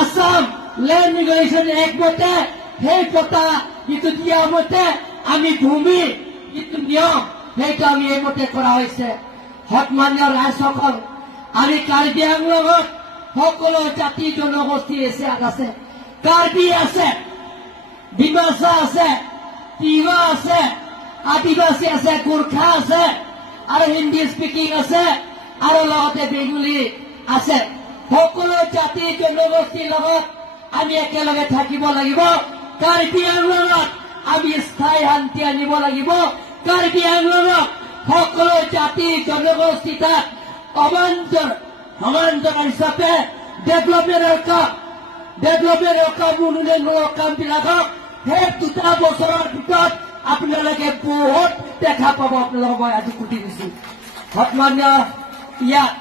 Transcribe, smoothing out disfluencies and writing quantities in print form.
Assam land regulation এক মতে সেই পতা যিটো দিয়া মতে আমি ভূমি যিটো নিয়ম সেইটো আমি এই মতে কৰা হৈছে। সন্মান্য ৰাইজসকল, আমি কাৰ্বি আংলঙত সকলো জাতি জনগোষ্ঠী আছে। কাৰ্বি আছে, ডিমাচা আছে, তিৱা আছে, আদিবাসী আছে, গোৰ্খা আছে আৰু হিন্দী স্পিকিং আছে আৰু লগতে বেংগলী আছে। সকলো জাতি জনগোষ্ঠীৰ লগত আমি একেলগে থাকিব লাগিব। কাৰ্বি আংলঙত আমি স্থায়ী শান্তি আনিব লাগিব। কাৰ্বি আংলঙত সকলো জাতি জনগোষ্ঠী তাত সমান্তৰাল হিচাপে ডেভেলপমেণ্টৰ কাম উন্নয়নমূলক কামবিলাকক সেই 2 বছৰৰ ভিতৰত আপোনালোকে বহুত দেখা পাব। আপোনালোকক মই আজি কুটি দিছো। সন্মান্য ইয়াত